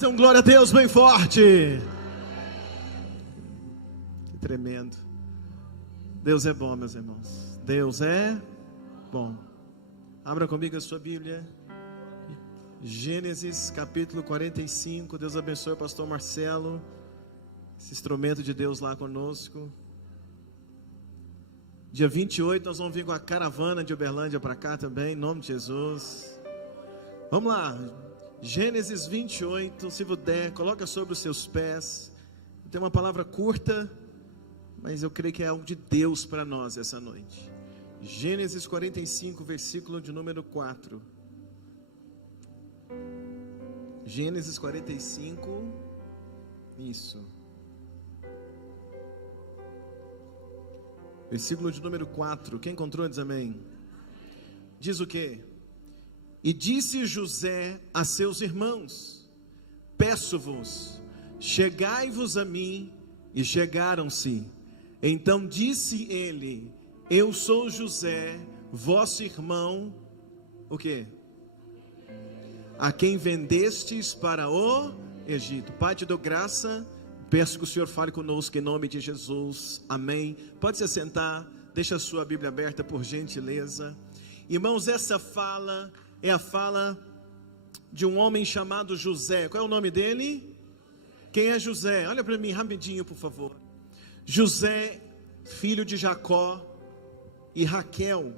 Então, glória a Deus bem forte. Que tremendo. Deus é bom, meus irmãos. Deus é bom. Abra comigo a sua Bíblia. Gênesis capítulo 45. Deus abençoe o pastor Marcelo, esse instrumento de Deus lá conosco. Dia 28 nós vamos vir com a caravana de Uberlândia para cá também, em nome de Jesus. Vamos lá, Gênesis 28, se puder, coloca sobre os seus pés. Tem uma palavra curta, mas eu creio que é algo de Deus para nós essa noite. Gênesis 45, versículo de número 4. Gênesis 45, isso. Versículo de número 4, quem encontrou diz amém. Diz o quê? E disse José a seus irmãos: peço-vos, chegai-vos a mim. E chegaram-se. Então disse ele: eu sou José, vosso irmão, o quê? A quem vendestes para o Egito. Pai, te dou graça, peço que o Senhor fale conosco em nome de Jesus, amém. Pode se sentar, deixa a sua Bíblia aberta por gentileza. Irmãos, essa fala é a fala de um homem chamado José. Qual é o nome dele? Quem é José? Olha para mim rapidinho, por favor. José, filho de Jacó e Raquel,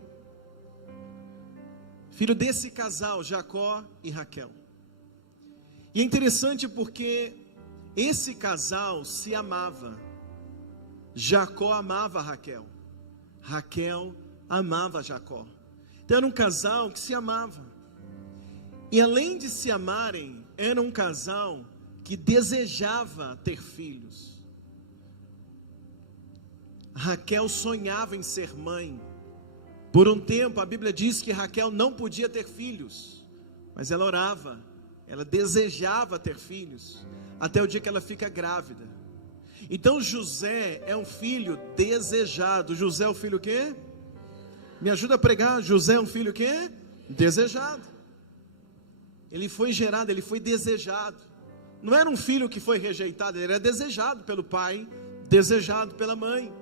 filho desse casal, Jacó e Raquel. E é interessante porque esse casal se amava. Jacó amava Raquel, Raquel amava Jacó. Então era um casal que se amava. E além de se amarem, era um casal que desejava ter filhos. Raquel sonhava em ser mãe. Por um tempo a Bíblia diz que Raquel não podia ter filhos, mas ela orava, ela desejava ter filhos, até o dia que ela fica grávida. Então José é um filho desejado. José é o filho o quê? Me ajuda a pregar. José é um filho o quê? Desejado. Ele foi gerado, ele foi desejado. Não era um filho que foi rejeitado, ele era desejado pelo pai, desejado pela mãe.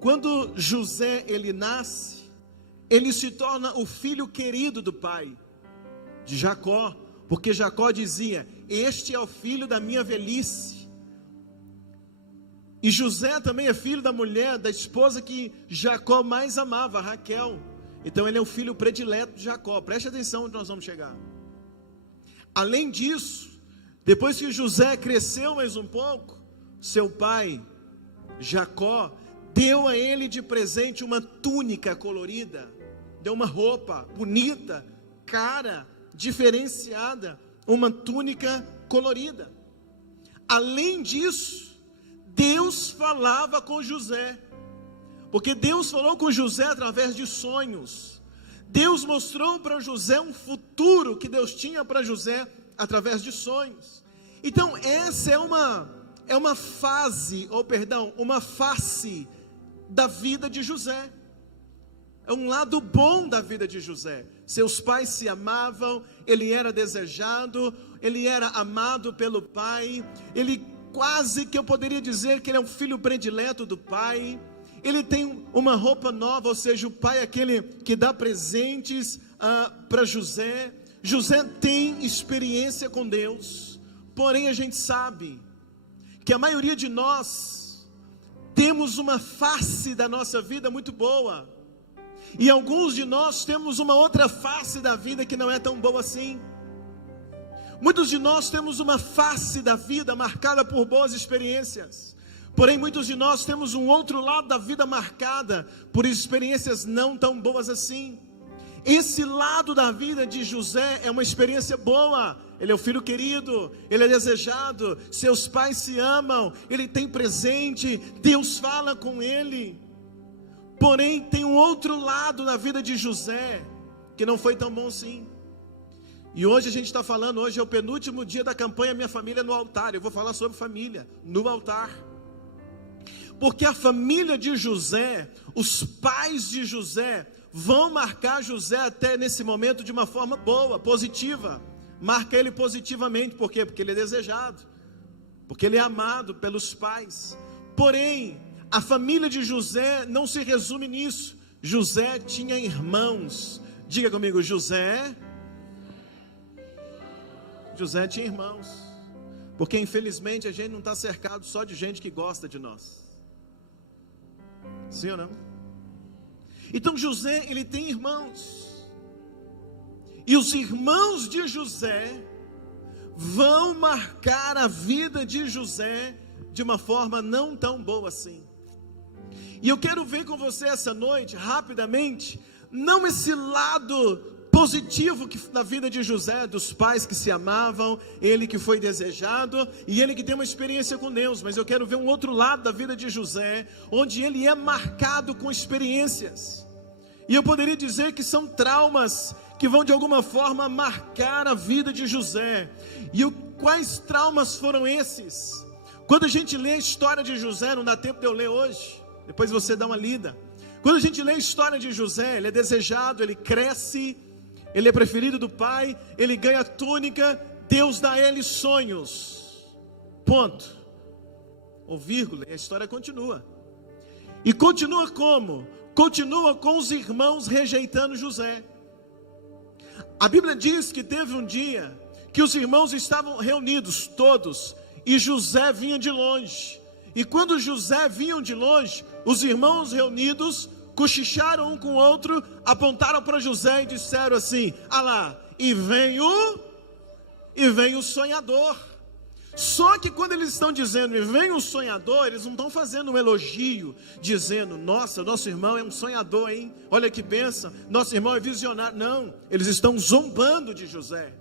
Quando José ele nasce, ele se torna o filho querido do pai, de Jacó, porque Jacó dizia: este é o filho da minha velhice. E José também é filho da mulher, da esposa que Jacó mais amava, Raquel. Então ele é o filho predileto de Jacó. Preste atenção onde nós vamos chegar. Além disso, depois que José cresceu mais um pouco, seu pai, Jacó, deu a ele de presente uma túnica colorida, deu uma roupa bonita, cara, diferenciada, uma túnica colorida. Além disso, Deus falava com José, porque Deus falou com José através de sonhos. Deus mostrou para José um futuro que Deus tinha para José através de sonhos. Então essa é uma fase, uma face da vida de José. É um lado bom da vida de José. Seus pais se amavam, ele era desejado, ele era amado pelo pai, ele quase que eu poderia dizer que ele é um filho predileto do pai. Ele tem uma roupa nova, ou seja, o pai é aquele que dá presentes para José. José tem experiência com Deus, porém a gente sabe que a maioria de nós temos uma face da nossa vida muito boa, e alguns de nós temos uma outra face da vida que não é tão boa assim. Muitos de nós temos uma face da vida marcada por boas experiências, porém muitos de nós temos um outro lado da vida marcada por experiências não tão boas assim. Esse lado da vida de José é uma experiência boa. Ele é o filho querido, ele é desejado, seus pais se amam, ele tem presente, Deus fala com ele. Porém tem um outro lado na vida de José que não foi tão bom assim. E hoje a gente está falando, hoje é o penúltimo dia da campanha Minha Família no Altar. Eu vou falar sobre família no altar, porque a família de José, os pais de José, vão marcar José até nesse momento de uma forma boa, positiva. marca ele positivamente. Por quê? Porque ele é desejado, porque ele é amado pelos pais. Porém, a família de José não se resume nisso. José tinha irmãos. Diga comigo, José tinha irmãos. Porque infelizmente a gente não está cercado só de gente que gosta de nós. Sim ou não? Então José, ele tem irmãos. E os irmãos de José vão marcar a vida de José de uma forma não tão boa assim. E eu quero ver com você essa noite, rapidamente, não esse lado positivo na vida de José, dos pais que se amavam, ele que foi desejado, e ele que tem uma experiência com Deus, mas eu quero ver um outro lado da vida de José, onde ele é marcado com experiências, e eu poderia dizer que são traumas, que vão de alguma forma marcar a vida de José. E quais traumas foram esses? Quando a gente lê a história de José, não dá tempo de eu ler hoje, depois você dá uma lida. Quando a gente lê a história de José, ele é desejado, ele cresce, ele é preferido do pai, ele ganha túnica, Deus dá a ele sonhos, ponto, ou vírgula, e a história continua. E continua como? Continua com os irmãos rejeitando José. A Bíblia diz que teve um dia que os irmãos estavam reunidos todos, e José vinha de longe. E quando José vinha de longe, os irmãos reunidos cochicharam um com o outro, apontaram para José e disseram assim: ah lá, e vem o sonhador. Só que quando eles estão dizendo e vem o sonhador, eles não estão fazendo um elogio, dizendo: nossa, nosso irmão é um sonhador, hein? Olha que benção, nosso irmão é visionário. Não, eles estão zombando de José.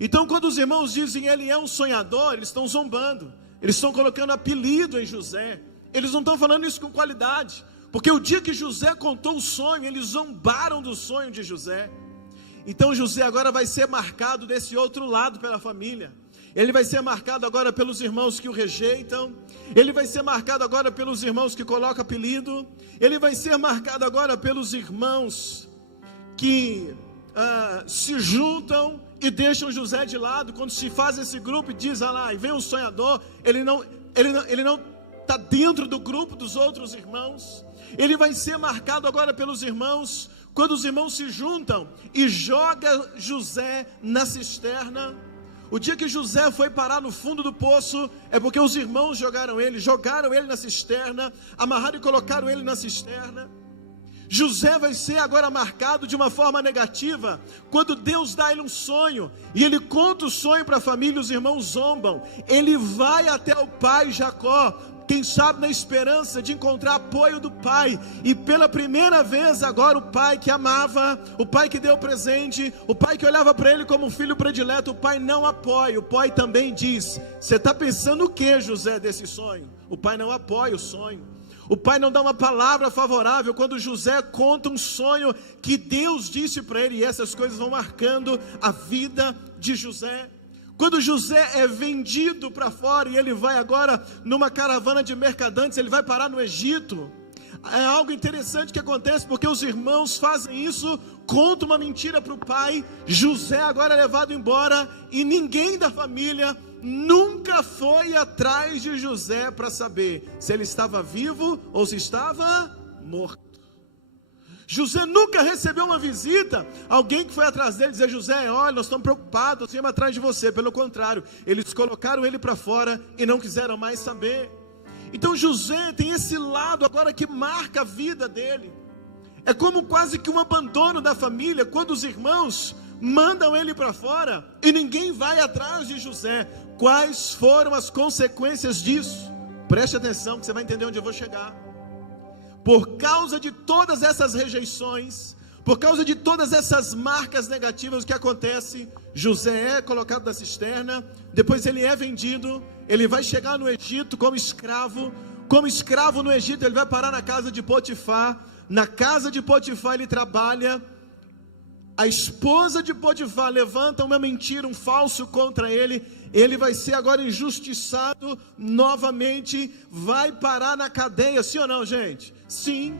Então quando os irmãos dizem ele é um sonhador, eles estão zombando, eles estão colocando apelido em José. Eles não estão falando isso com qualidade, porque o dia que José contou o sonho, eles zombaram do sonho de José. Então José agora vai ser marcado desse outro lado pela família. Ele vai ser marcado agora pelos irmãos que o rejeitam. Ele vai ser marcado agora pelos irmãos que colocam apelido. Ele vai ser marcado agora pelos irmãos que se juntam e deixam José de lado. Quando se faz esse grupo e diz: ah lá, e vem um sonhador, ele não está dentro do grupo dos outros irmãos. Ele vai ser marcado agora pelos irmãos, quando os irmãos se juntam e jogam José na cisterna. O dia que José foi parar no fundo do poço, é porque os irmãos jogaram ele na cisterna, amarraram e colocaram ele na cisterna. José vai ser agora marcado de uma forma negativa, quando Deus dá a ele um sonho, e ele conta o sonho para a família, os irmãos zombam. Ele vai até o pai Jacó, quem sabe na esperança de encontrar apoio do pai, e pela primeira vez agora o pai que amava, o pai que deu presente, o pai que olhava para ele como um filho predileto, o pai não apoia. O pai também diz: você está pensando o que, José, desse sonho? O pai não apoia o sonho. O pai não dá uma palavra favorável quando José conta um sonho que Deus disse para ele, e essas coisas vão marcando a vida de José. Quando José é vendido para fora e ele vai agora numa caravana de mercadantes, ele vai parar no Egito. É algo interessante que acontece, porque os irmãos fazem isso, contam uma mentira para o pai. José agora é levado embora e ninguém da família nunca foi atrás de José para saber se ele estava vivo ou se estava morto. José nunca recebeu uma visita, alguém que foi atrás dele dizer: José, olha, nós estamos preocupados, nós viemos atrás de você. Pelo contrário, eles colocaram ele para fora e não quiseram mais saber. Então José tem esse lado agora que marca a vida dele. É como quase que um abandono da família, quando os irmãos mandam ele para fora e ninguém vai atrás de José. Quais foram as consequências disso? Preste atenção que você vai entender onde eu vou chegar. Por causa de todas essas rejeições, por causa de todas essas marcas negativas que acontecem, José é colocado na cisterna, depois ele é vendido, ele vai chegar no Egito como escravo no Egito ele vai parar na casa de Potifar. Na casa de Potifar ele trabalha. A esposa de Potifar levanta uma mentira, um falso contra ele. Ele vai ser agora injustiçado novamente, vai parar na cadeia, sim ou não, gente? Sim.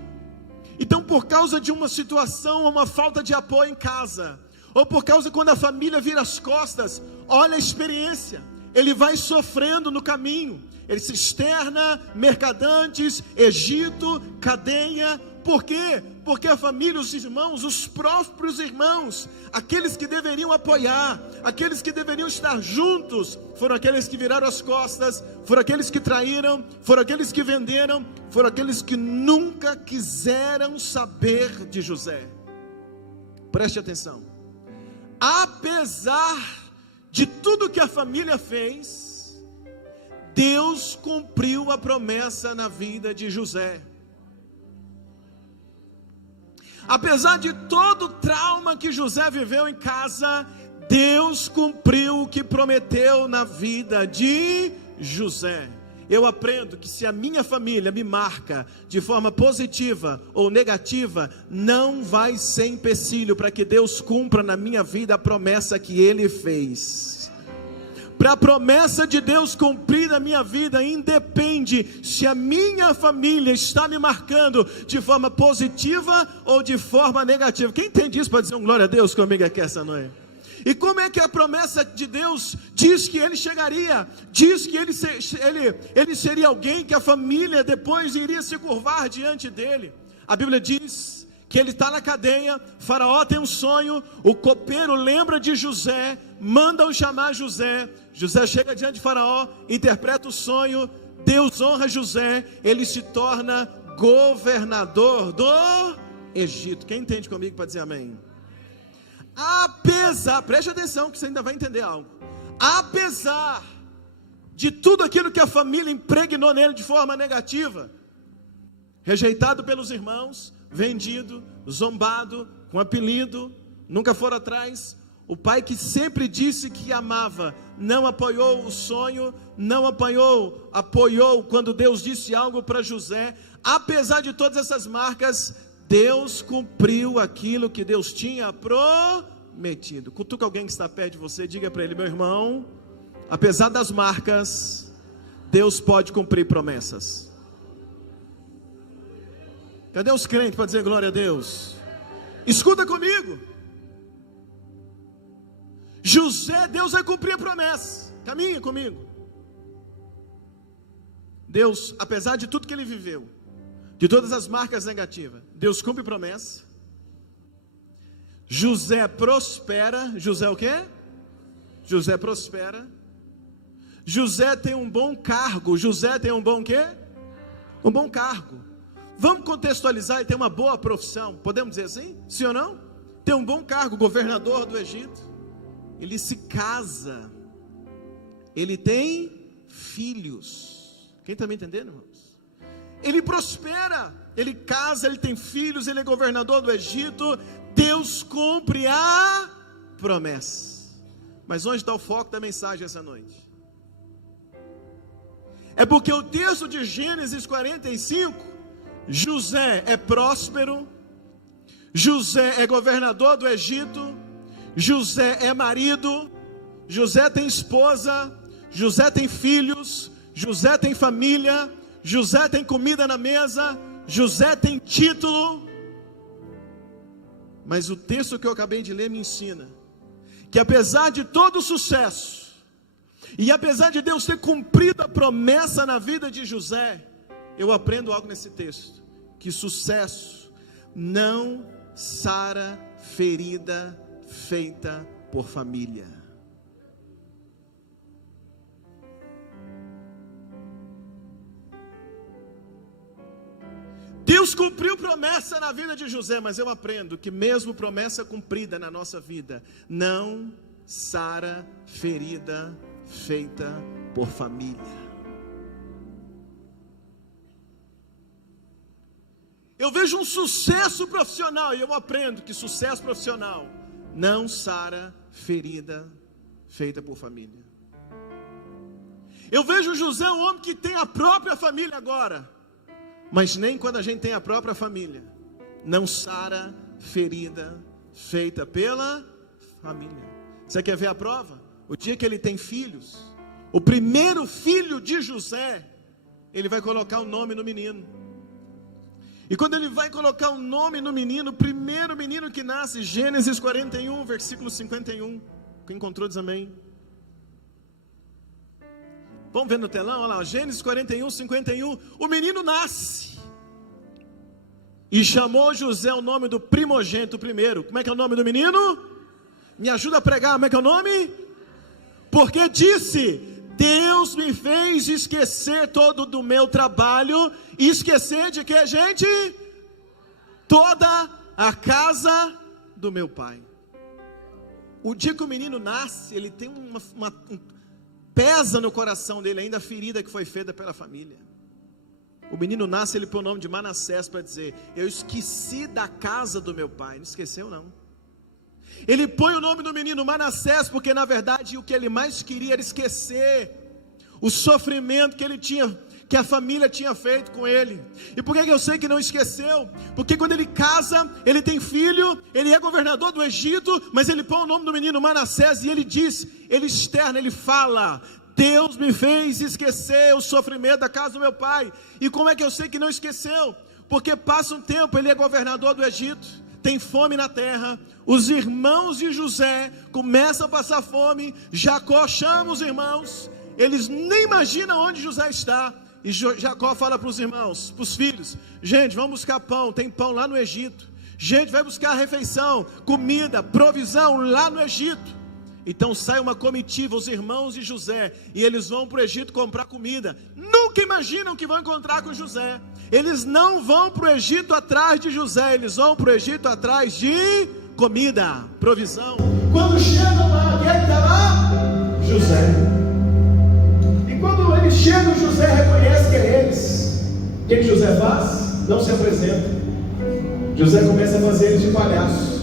Então, por causa de uma situação, uma falta de apoio em casa, ou por causa quando a família vira as costas, olha a experiência, ele vai sofrendo no caminho, ele se externa, mercadantes, Egito, cadeia. Por quê? Porque a família, os irmãos, os próprios irmãos, aqueles que deveriam apoiar, aqueles que deveriam estar juntos, foram aqueles que viraram as costas, foram aqueles que traíram, foram aqueles que venderam, foram aqueles que nunca quiseram saber de José. Preste atenção. Apesar de tudo que a família fez, Deus cumpriu a promessa na vida de José. Apesar de todo o trauma que José viveu em casa, Deus cumpriu o que prometeu na vida de José. Eu aprendo que se a minha família me marca de forma positiva ou negativa, não vai ser empecilho para que Deus cumpra na minha vida a promessa que Ele fez. Para a promessa de Deus cumprir na minha vida, independe se a minha família está me marcando de forma positiva ou de forma negativa. Quem entende isso pode dizer um glória a Deus comigo aqui essa noite. E como é que a promessa de Deus diz que ele chegaria, diz que ele seria alguém que a família depois iria se curvar diante dele? A Bíblia diz que ele está na cadeia, Faraó tem um sonho, o copeiro lembra de José, manda-o chamar José. José chega diante de Faraó, interpreta o sonho, Deus honra José, ele se torna governador do Egito. Quem entende comigo pode dizer amém? Apesar, preste atenção que você ainda vai entender algo. Apesar de tudo aquilo que a família impregnou nele de forma negativa, rejeitado pelos irmãos, vendido, zombado, com apelido, nunca for atrás. O pai que sempre disse que amava, não apoiou o sonho, não apoiou quando Deus disse algo para José. Apesar de todas essas marcas, Deus cumpriu aquilo que Deus tinha prometido. Cutuca alguém que está perto de você, diga para ele: meu irmão, apesar das marcas, Deus pode cumprir promessas. Cadê os crentes para dizer glória a Deus? Escuta comigo. José, Deus vai cumprir a promessa. Caminha comigo. Deus, apesar de tudo que ele viveu, de todas as marcas negativas, Deus cumpre promessa. José prospera. José o quê? José prospera. José tem um bom cargo. José tem um bom quê? Um bom cargo. Vamos contextualizar, ele tem uma boa profissão. Podemos dizer assim? Sim ou não? Tem um bom cargo, governador do Egito. Ele se casa. Ele tem filhos. Quem está me entendendo, irmãos? Ele prospera, ele casa, ele tem filhos, ele é governador do Egito. Deus cumpre a promessa. Mas onde está o foco da mensagem essa noite? É porque o texto de Gênesis 45, José é próspero, José é governador do Egito, José é marido, José tem esposa, José tem filhos, José tem família, José tem comida na mesa, José tem título. Mas o texto que eu acabei de ler me ensina que apesar de todo o sucesso, e apesar de Deus ter cumprido a promessa na vida de José, eu aprendo algo nesse texto, que sucesso não sara ferida feita por família. Deus cumpriu promessa na vida de José, mas eu aprendo que mesmo promessa cumprida na nossa vida, não sara ferida feita por família. Eu vejo um sucesso profissional e eu aprendo que sucesso profissional não sara ferida feita por família. Eu vejo José, um homem que tem a própria família agora, mas nem quando a gente tem a própria família, não sara ferida feita pela família. Você quer ver a prova? O dia que ele tem filhos, o primeiro filho de José, ele vai colocar o nome no menino. E quando ele vai colocar um nome no menino, o primeiro menino que nasce, Gênesis 41, versículo 51. Quem encontrou diz amém. Vamos ver no telão, olha lá, Gênesis 41, 51. O menino nasce. E chamou José o nome do primogênito primeiro. Como é que é o nome do menino? Me ajuda a pregar, como é que é o nome? Porque disse: Deus me fez esquecer todo do meu trabalho. E esquecer de que, gente? Toda a casa do meu pai. O dia que o menino nasce, ele tem pesa no coração dele ainda a ferida que foi feita pela família. O menino nasce, ele põe o nome de Manassés para dizer: eu esqueci da casa do meu pai. Não esqueceu não. Ele põe o nome do menino Manassés, porque na verdade o que ele mais queria era esquecer o sofrimento que ele tinha, que a família tinha feito com ele. E por que eu sei que não esqueceu? Porque quando ele casa, ele tem filho, ele é governador do Egito, mas ele põe o nome do menino Manassés, e ele diz, ele externa, ele fala: Deus me fez esquecer o sofrimento da casa do meu pai. E como é que eu sei que não esqueceu? Porque passa um tempo, ele é governador do Egito, tem fome na terra, os irmãos de José começam a passar fome, Jacó chama os irmãos, eles nem imaginam onde José está, e Jacó fala para os irmãos, para os filhos: gente, vamos buscar pão, tem pão lá no Egito, gente, vai buscar refeição, comida, provisão lá no Egito. Então sai uma comitiva, os irmãos de José, e eles vão para o Egito comprar comida. Nunca imaginam que vão encontrar com José. Eles não vão para o Egito atrás de José, eles vão para o Egito atrás de comida, provisão. Quando chegam lá, quem é que está lá? José. E quando eles chegam, José reconhece que é eles. O que José faz? Não se apresenta. José começa a fazer eles de palhaço.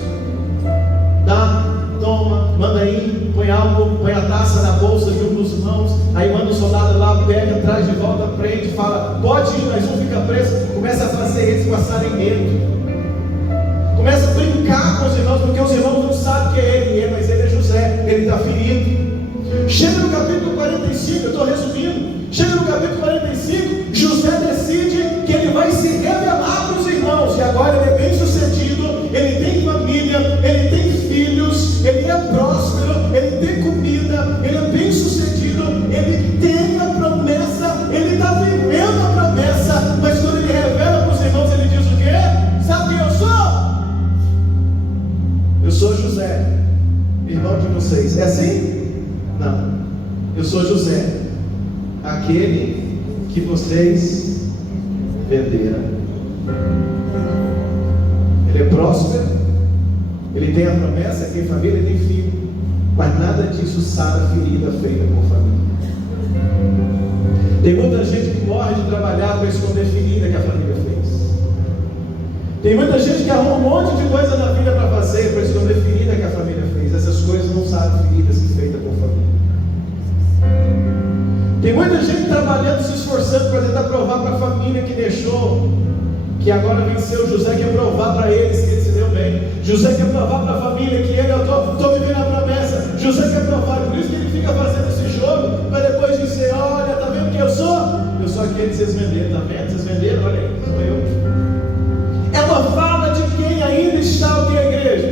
Toma, manda aí, põe álcool, põe a taça na bolsa de um dos irmãos, aí manda o soldado lá, pega, traz de volta, prende, fala: pode ir, mas um fica preso. Começa a fazer eles passarem medo, começa a brincar com os irmãos, porque os irmãos não sabem que é ele, mas ele é José, ele está ferido. Chega no capítulo 45, eu estou resumindo, chega no capítulo 45, José decide que ele vai se revelar para os irmãos, e agora ele é bem sucedido, ele tem família, ele tem filhos, ele é próspero, ele tem comida, ele é bem sucedido, ele tem a promessa, ele está vivendo a promessa, mas quando ele revela para os irmãos, ele diz o quê? Sabe quem eu sou? Eu sou José, irmão de vocês. É assim? Não. Eu sou José, aquele que vocês venderam. Ele é próspero, ele tem a promessa, tem família, ele tem filho, mas nada disso sara a ferida feita por família. Tem muita gente que morre de trabalhar para esconder ferida que a família fez. Tem muita gente que arruma um monte de coisa na vida para fazer, para esconder ferida que a família fez. Essas coisas não saram feridas feitas por família. Tem muita gente trabalhando, se esforçando para tentar provar para a família que deixou, que agora venceu. José quer provar para eles que ele se deu bem. José quer provar para a família que ele, eu estou vivendo a promessa. José quer provar, por isso que ele fica fazendo esse jogo, para depois dizer: olha, está vendo quem eu sou? Eu sou aquele que vocês venderam, está vendo? Vocês venderam? Olha aí, sou eu. É uma fala de quem ainda está o que, a igreja?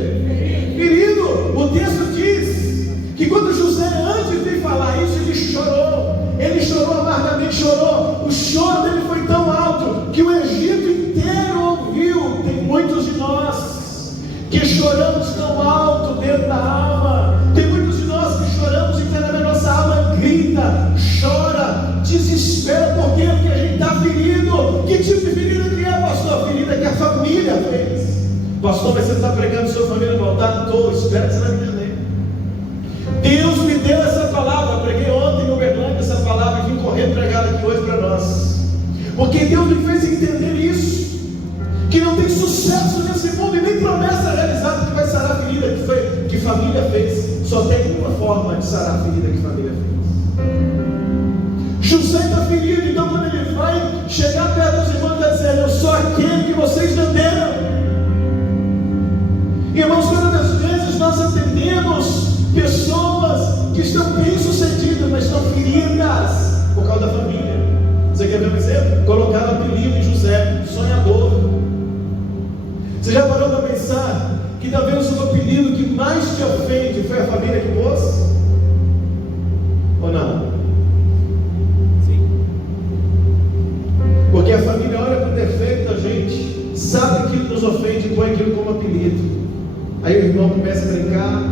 Ferido. O texto diz que quando José, antes de falar isso, ele chorou amargamente, chorou. O choro dele foi tão alto que o Egito inteiro ouviu. Tem muitos de nós que choramos tão alto dentro da alma. Tem muitos de nós que choramos internamente, nossa alma grita, chora, desespera, porque a gente está ferido. Que tipo de ferida que é, pastor? A ferida que a família fez. Pastor, mas você está pregando sua família no altar? Estou, espero que você vai entender. Deus me deu essa palavra, preguei ontem em Uberlândia essa palavra e vim correndo pregar aqui hoje para nós, porque Deus me fez entender isso, que não tem sucesso nesse mundo e nem promessa realizada que vai sarar a ferida que família fez. Só tem uma forma de sarar a ferida que família fez. José está ferido, então quando ele vai chegar perto dos irmãos, está dizendo: eu sou aquele que vocês venderam. Irmãos, quantas vezes nós atendemos pessoas que estão bem sucedidas, mas estão feridas por causa da família. Você quer ver um exemplo? Colocaram o apelido em José, sonhador. Você já parou para pensar que talvez o apelido que mais te ofende foi a família que pôs? Ou não? Sim. Porque a família olha para o defeito da gente, sabe que nos ofende e põe aquilo como apelido. Aí o irmão começa a brincar,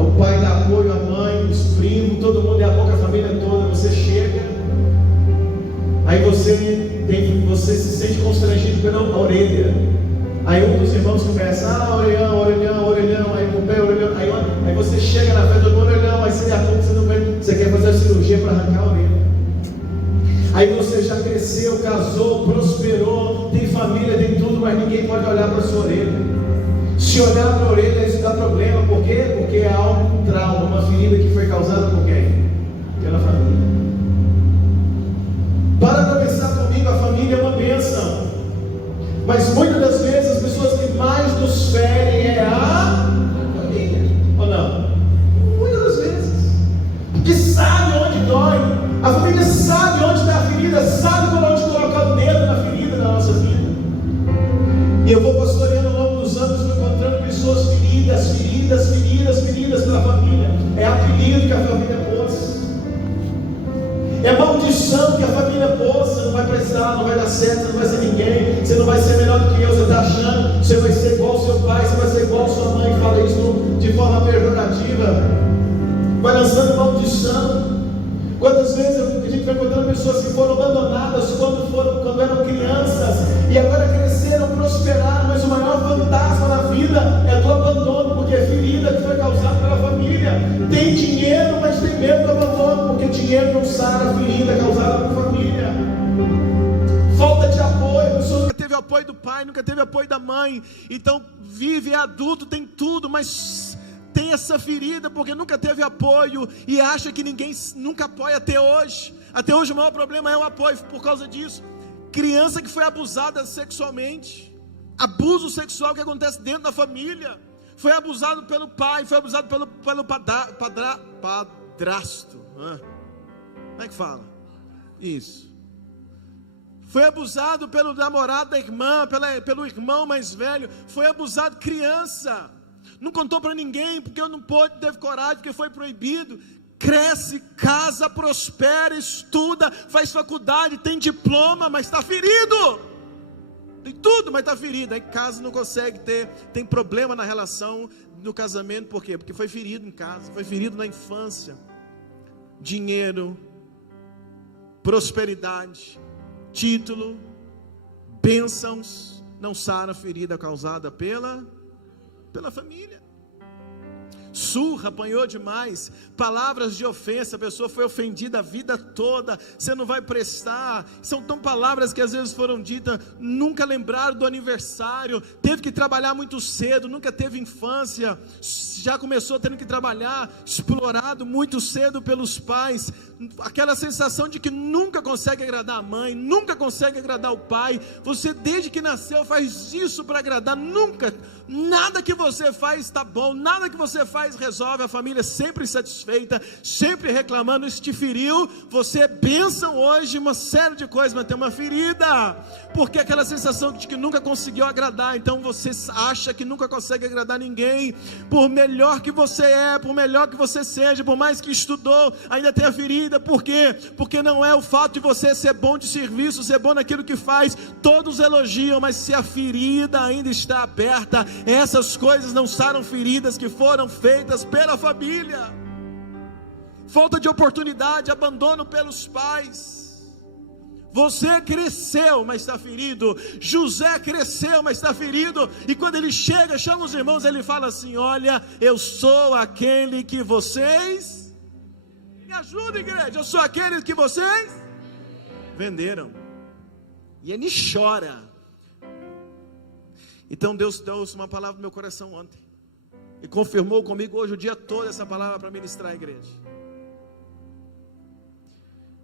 o pai dá apoio, a mãe, os primos, todo mundo, daqui a pouco a família toda, você chega, aí você se sente constrangido pela orelha. Aí um dos irmãos começa, orelhão, aí o pé, orelhão, aí você chega na frente do orelhão, aí você você quer fazer a cirurgia para arrancar a orelha. Aí você já cresceu, casou, prosperou, tem família, tem tudo, mas ninguém pode olhar para a sua orelha. Se olhar para a orelha, isso dá problema. Por quê? Porque é algo, um trauma, uma ferida que foi causada por quem? Pela família. Para pensar comigo, a família é uma bênção. Mas muitas das vezes as pessoas que mais nos ferem é a família. Ou não? Muitas das vezes. Porque sabe onde dói. A família sabe onde está a ferida, sabe onde colocar o dedo na ferida da nossa vida. E eu vou pastoreando ao longo dos anos, encontrando pessoas feridas pela família. É apelido que a família pôs. É maldição que a família pôs. Você não vai prestar, não vai dar certo, você não vai ser ninguém, você não vai ser melhor do que eu, você está achando, você vai ser igual ao seu pai, você vai ser igual a sua mãe, fala isso de forma pejorativa. Vai lançando maldição. Quantas vezes a gente vai encontrando pessoas que foram abandonadas quando eram crianças e agora cresceram, prosperaram, mas o maior fantasma na vida é do abandono, porque é ferida que foi causada pela família. Tem dinheiro, mas tem medo do abandono, porque dinheiro não sara a ferida causada por família. Falta de apoio, a pessoa nunca teve apoio do pai, nunca teve apoio da mãe, então vive, é adulto, tem tudo, mas tem essa ferida porque nunca teve apoio e acha que ninguém nunca apoia até hoje. Até hoje o maior problema é o apoio por causa disso. Criança que foi abusada sexualmente, abuso sexual que acontece dentro da família, foi abusado pelo pai, foi abusado pelo padrasto. Como é que fala? Isso. Foi abusado pelo namorado da irmã, pelo irmão mais velho, foi abusado criança. Não contou para ninguém, porque eu não pôde, teve coragem, porque foi proibido. Cresce, casa, prospera, estuda, faz faculdade, tem diploma, mas está ferido. Tem tudo, mas está ferido. Aí casa não consegue ter, tem problema na relação, no casamento, por quê? Porque foi ferido em casa, foi ferido na infância. Dinheiro, prosperidade, título, bênçãos, não sara a ferida causada pela família. Surra, apanhou demais, palavras de ofensa, a pessoa foi ofendida a vida toda, você não vai prestar, são tão palavras que às vezes foram ditas, nunca lembraram do aniversário, teve que trabalhar muito cedo, nunca teve infância, já começou tendo que trabalhar, explorado muito cedo pelos pais, aquela sensação de que nunca consegue agradar a mãe, nunca consegue agradar o pai, você desde que nasceu faz isso para agradar, nunca, nada que você faz está bom, nada que você faz resolve, a família sempre insatisfeita, sempre reclamando, isso te feriu, você é bênção hoje, uma série de coisas, mas tem uma ferida, porque aquela sensação de que nunca conseguiu agradar, então você acha que nunca consegue agradar ninguém, por melhor que você é, por melhor que você seja, por mais que estudou, ainda tem a ferida, por quê? Porque não é o fato de você ser bom de serviço, ser bom naquilo que faz, todos elogiam, mas se a ferida ainda está aberta, essas coisas não saram feridas que foram feitas pela família. Falta de oportunidade, abandono pelos pais. Você cresceu, mas está ferido. José cresceu, mas está ferido. E quando ele chega, chama os irmãos, ele fala assim: olha, eu sou aquele que vocês, me ajuda, igreja, eu sou aquele que vocês venderam. E ele chora. Então Deus deu uma palavra no meu coração ontem, e confirmou comigo hoje o dia todo essa palavra para ministrar a igreja.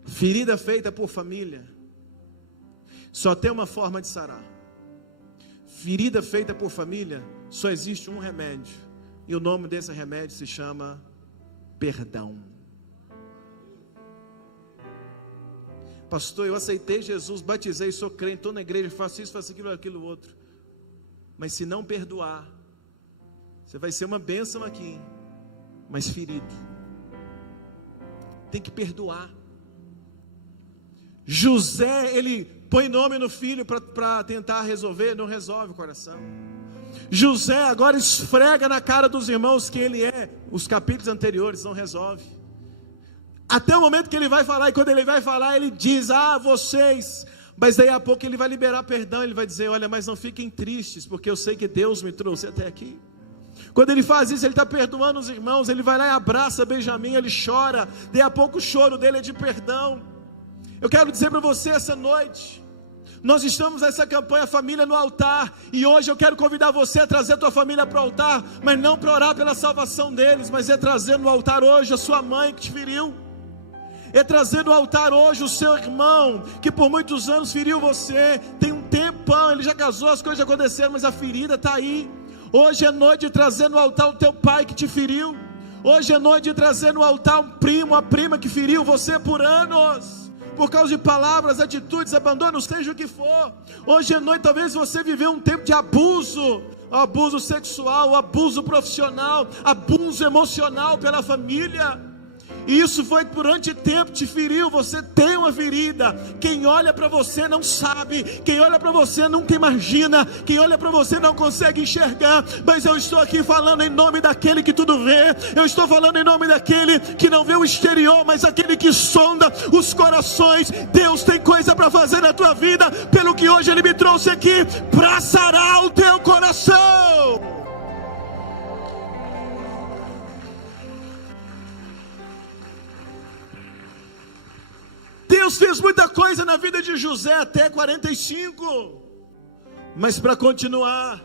Ferida feita por família só tem uma forma de sarar. Ferida feita por família só existe um remédio, e o nome desse remédio se chama perdão. Pastor, eu aceitei Jesus, batizei, sou crente, estou na igreja, faço isso, faço aquilo, aquilo outro, Mas se não perdoar, você vai ser uma bênção aqui, mas ferido. Tem que perdoar. José, ele põe nome no filho para tentar resolver, não resolve o coração. José agora esfrega na cara dos irmãos que ele é. Os capítulos anteriores não resolve. Até o momento que ele vai falar, e quando ele vai falar, ele diz: vocês. Mas daí a pouco ele vai liberar perdão, ele vai dizer: olha, mas não fiquem tristes, porque eu sei que Deus me trouxe até aqui. Quando ele faz isso, ele está perdoando os irmãos, ele vai lá e abraça Benjamim, ele chora, daí a pouco o choro dele é de perdão. Eu quero dizer para você essa noite, nós estamos nessa campanha Família no Altar, e hoje eu quero convidar você a trazer a tua família para o altar, mas não para orar pela salvação deles, mas é trazer no altar hoje a sua mãe que te feriu, é trazer no altar hoje o seu irmão, que por muitos anos feriu você, tem um tempão, ele já casou, as coisas já aconteceram, mas a ferida está aí. Hoje é noite de trazer no altar o teu pai que te feriu, hoje é noite de trazer no altar um primo, a prima que feriu você por anos, por causa de palavras, atitudes, abandono, seja o que for. Hoje à noite talvez você viveu um tempo de abuso, abuso sexual, abuso profissional, abuso emocional pela família, e isso foi durante tempo, te feriu, você tem uma ferida. Quem olha para você não sabe, quem olha para você nunca imagina, quem olha para você não consegue enxergar, mas eu estou aqui falando em nome daquele que tudo vê, eu estou falando em nome daquele que não vê o exterior, mas aquele que sonda os corações. Deus tem coisa para fazer na tua vida, pelo que hoje Ele me trouxe aqui, para sarar o teu coração. Deus fez muita coisa na vida de José até 45, mas para continuar,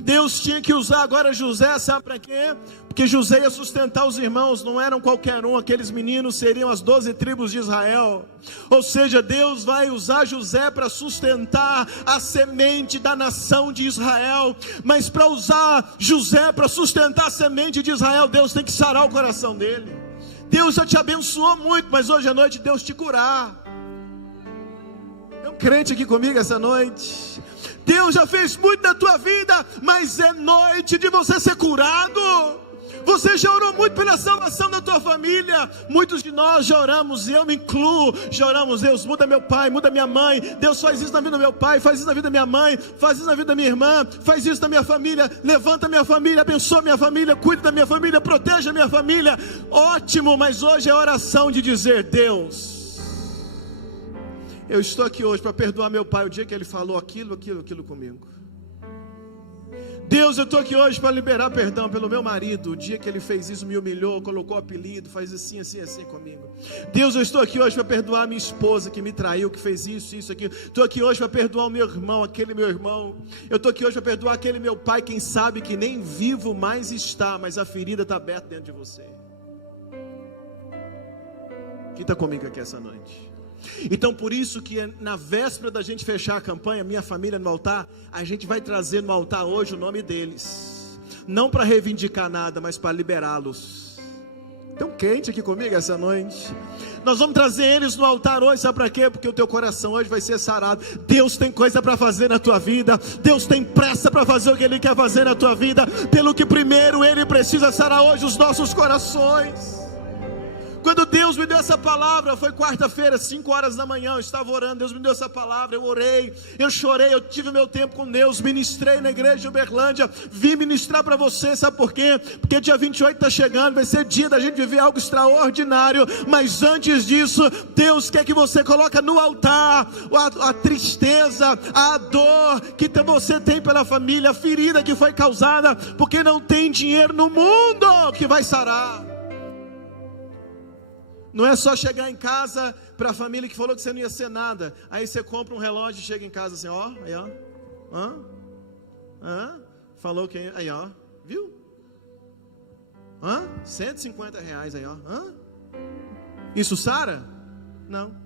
Deus tinha que usar agora José, sabe para quê? Porque José ia sustentar os irmãos, não eram qualquer um, aqueles meninos seriam as 12 tribos de Israel, ou seja, Deus vai usar José para sustentar a semente da nação de Israel, mas para usar José para sustentar a semente de Israel, Deus tem que sarar o coração dele. Deus já te abençoou muito, mas hoje à noite Deus te curar. Tem um crente aqui comigo essa noite. Deus já fez muito na tua vida, mas é noite de você ser curado. Você já orou muito pela salvação da tua família. Muitos de nós já oramos, e eu me incluo, já oramos: Deus, muda meu pai, muda minha mãe. Deus, faz isso na vida do meu pai, faz isso na vida da minha mãe, faz isso na vida da minha irmã, faz isso na minha família, levanta minha família, abençoa minha família, cuida da minha família, proteja a minha família. Ótimo, mas hoje é oração de dizer: Deus, eu estou aqui hoje para perdoar meu pai o dia que ele falou aquilo comigo. Deus, eu estou aqui hoje para liberar perdão pelo meu marido, o dia que ele fez isso, me humilhou, colocou apelido, faz assim comigo. Deus, eu estou aqui hoje para perdoar a minha esposa que me traiu, que fez isso, aquilo. Estou aqui hoje para perdoar o meu irmão, aquele meu irmão. Eu estou aqui hoje para perdoar aquele meu pai, quem sabe que nem vivo mais está, mas a ferida está aberta dentro de você. Quem está comigo aqui essa noite? Então por isso que na véspera da gente fechar a campanha Minha Família no Altar, a gente vai trazer no altar hoje o nome deles, não para reivindicar nada, mas para liberá-los. Tão quente aqui comigo essa noite. Nós vamos trazer eles no altar hoje, sabe para quê? Porque o teu coração hoje vai ser sarado. Deus tem coisa para fazer na tua vida, Deus tem pressa para fazer o que Ele quer fazer na tua vida, pelo que primeiro Ele precisa sarar hoje os nossos corações. Quando Deus me deu essa palavra, foi quarta-feira, 5 horas da manhã, eu estava orando, Deus me deu essa palavra, eu orei, eu chorei, eu tive meu tempo com Deus, ministrei na igreja de Uberlândia, vim ministrar para você, sabe por quê? Porque dia 28 está chegando, vai ser dia da gente viver algo extraordinário, mas antes disso, Deus quer que você coloque no altar a tristeza, a dor que você tem pela família, a ferida que foi causada, porque não tem dinheiro no mundo que vai sarar. Não é só chegar em casa para a família que falou que você não ia ser nada. Aí você compra um relógio e chega em casa assim, ó, aí ó, falou que aí ó, viu? R$150 aí ó, Isso sara? Não.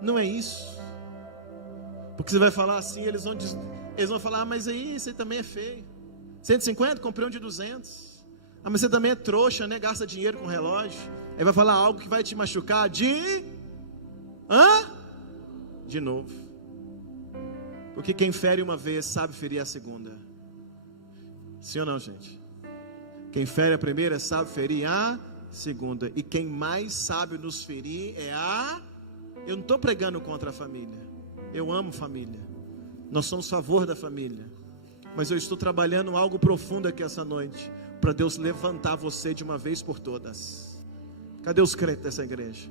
Não é isso. Porque você vai falar assim, eles vão falar, mas aí você também é feio. 150? Comprei um de 200. Mas você também é trouxa, né? Gasta dinheiro com relógio. Aí vai falar algo que vai te machucar de novo. Porque quem fere uma vez sabe ferir a segunda. Sim ou não, gente? Quem fere a primeira sabe ferir a segunda. E quem mais sabe nos ferir é a... Eu não estou pregando contra a família. Eu amo família. Nós somos a favor da família. Mas eu estou trabalhando algo profundo aqui essa noite, para Deus levantar você de uma vez por todas. Cadê os crentes dessa igreja?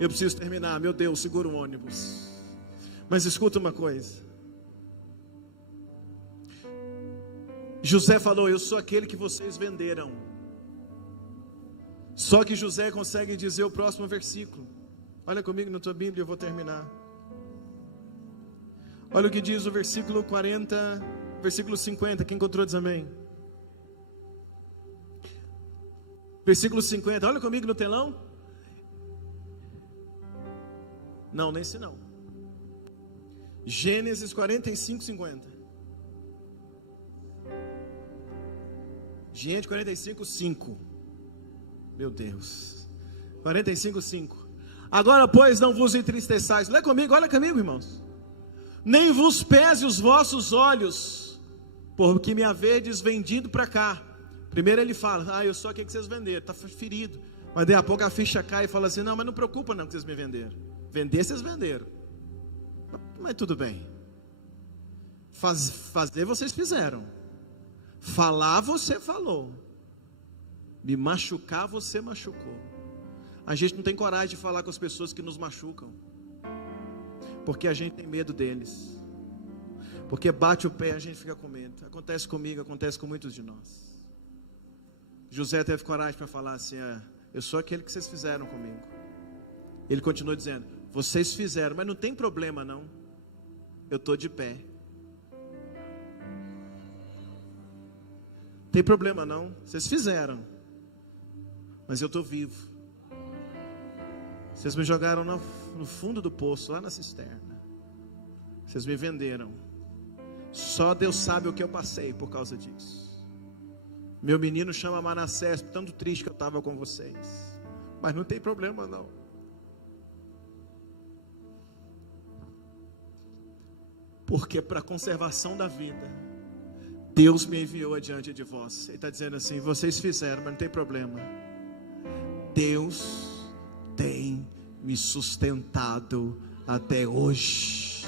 Eu preciso terminar, meu Deus, segura o ônibus. Mas escuta uma coisa. José falou: eu sou aquele que vocês venderam. Só que José consegue dizer o próximo versículo. Olha comigo na tua Bíblia, eu vou terminar. Olha o que diz o versículo 40, versículo 50, quem encontrou diz amém. Versículo 50, olha comigo no telão. Não, nesse não. Gênesis 45, 50. Gente, 45, 5. Meu Deus. 45, 5. Agora, pois, não vos entristeçais. Lê comigo, olha comigo, irmãos. Nem vos pese os vossos olhos, porque me haverdes vendido para cá. Primeiro ele fala: eu sou aquele que vocês venderam, está ferido. Mas daí a pouco a ficha cai e fala assim: não, mas não preocupa não que vocês me venderam. Vender vocês venderam, mas tudo bem. Fazer vocês fizeram. Falar você falou. Me machucar você machucou. A gente não tem coragem de falar com as pessoas que nos machucam, porque a gente tem medo deles. Porque bate o pé, a gente fica com medo. Acontece comigo, acontece com muitos de nós. José teve coragem para falar assim: eu sou aquele que vocês fizeram comigo. Ele continua dizendo: vocês fizeram, mas não tem problema não. Eu estou de pé. Tem problema não, vocês fizeram, mas eu estou vivo. Vocês me jogaram no fundo do poço, lá na cisterna. Vocês me venderam. Só Deus sabe o que eu passei por causa disso. Meu menino chama Manassés, tanto triste que eu estava com vocês. Mas não tem problema não. Porque para a conservação da vida, Deus me enviou adiante de vós. Ele está dizendo assim: vocês fizeram, mas não tem problema. Deus tem me sustentado até hoje.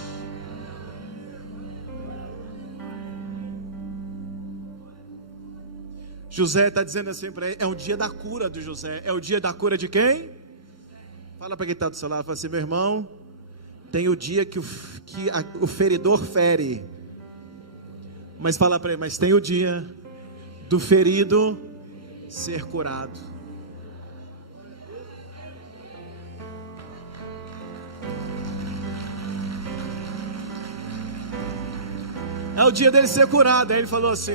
José está dizendo assim para ele: é o dia da cura de José. É o dia da cura de quem? Fala para quem está do seu lado, fala assim: meu irmão, tem o dia que o feridor fere. Mas fala para ele: mas tem o dia do ferido ser curado. É o dia dele ser curado. Aí ele falou assim: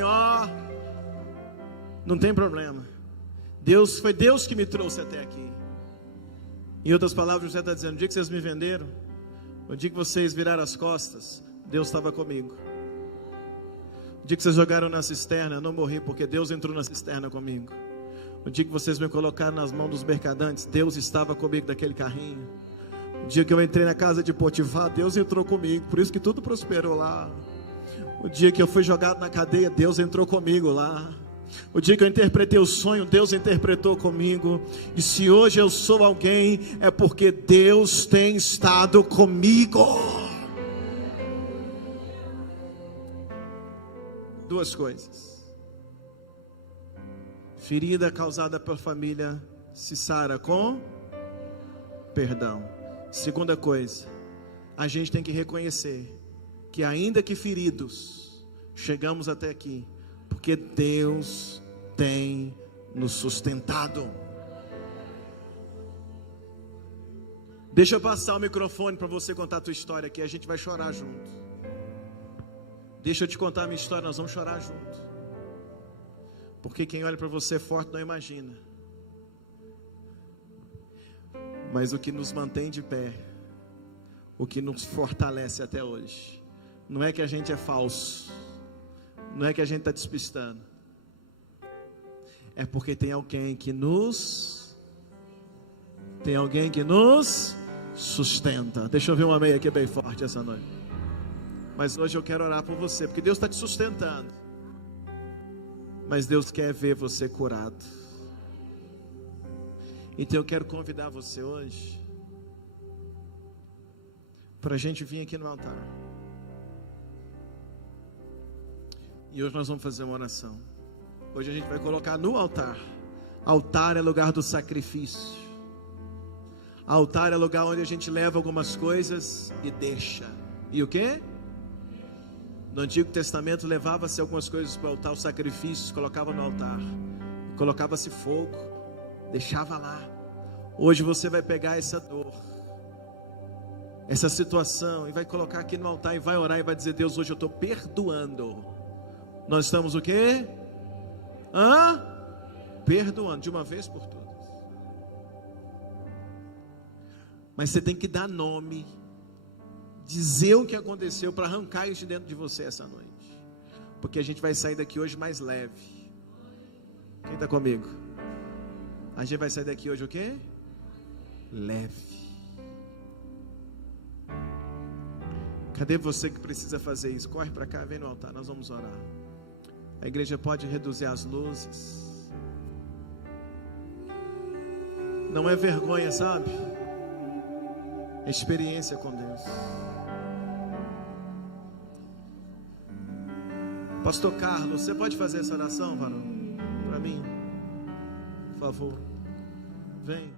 não tem problema. Foi Deus que me trouxe até aqui. Em outras palavras, José está dizendo: o dia que vocês me venderam, o dia que vocês viraram as costas, Deus estava comigo. O dia que vocês jogaram na cisterna, eu não morri, porque Deus entrou na cisterna comigo. O dia que vocês me colocaram nas mãos dos mercadantes, Deus estava comigo daquele carrinho. O dia que eu entrei na casa de Potifar, Deus entrou comigo. Por isso que tudo prosperou lá. O dia que eu fui jogado na cadeia, Deus entrou comigo lá. O dia que eu interpretei o sonho, Deus interpretou comigo. E se hoje eu sou alguém, é porque Deus tem estado comigo. Duas coisas: ferida causada pela família se sara com perdão. Segunda coisa, a gente tem que reconhecer que ainda que feridos, chegamos até aqui porque Deus tem nos sustentado. Deixa eu passar o microfone para você contar a tua história aqui. A gente vai chorar junto. Deixa eu te contar a minha história, nós vamos chorar junto. Porque quem olha para você forte não imagina. Mas o que nos mantém de pé, o que nos fortalece até hoje, não é que a gente é falso, não é que a gente está despistando, é porque tem alguém que nos sustenta. Deixa eu ver um amém aqui bem forte essa noite. Mas hoje eu quero orar por você, porque Deus está te sustentando. Mas Deus quer ver você curado. Então eu quero convidar você hoje para a gente vir aqui no altar. E hoje nós vamos fazer uma oração. Hoje a gente vai colocar no altar. Altar é lugar do sacrifício. Altar é lugar onde a gente leva algumas coisas e deixa. E o quê? No Antigo Testamento levava-se algumas coisas para o altar, os sacrifícios, colocava no altar. Colocava-se fogo, deixava lá. Hoje você vai pegar essa dor, essa situação, e vai colocar aqui no altar, e vai orar, e vai dizer: Deus, hoje eu estou perdoando. Nós estamos o quê? Perdoando, de uma vez por todas. Mas você tem que dar nome, dizer o que aconteceu, para arrancar isso de dentro de você essa noite. Porque a gente vai sair daqui hoje mais leve. Quem está comigo? A gente vai sair daqui hoje o quê? Leve. Cadê você que precisa fazer isso? Corre para cá, vem no altar, nós vamos orar. A igreja pode reduzir as luzes. Não é vergonha, sabe? É experiência com Deus. Pastor Carlos, você pode fazer essa oração, varão? Para mim, por favor. Vem.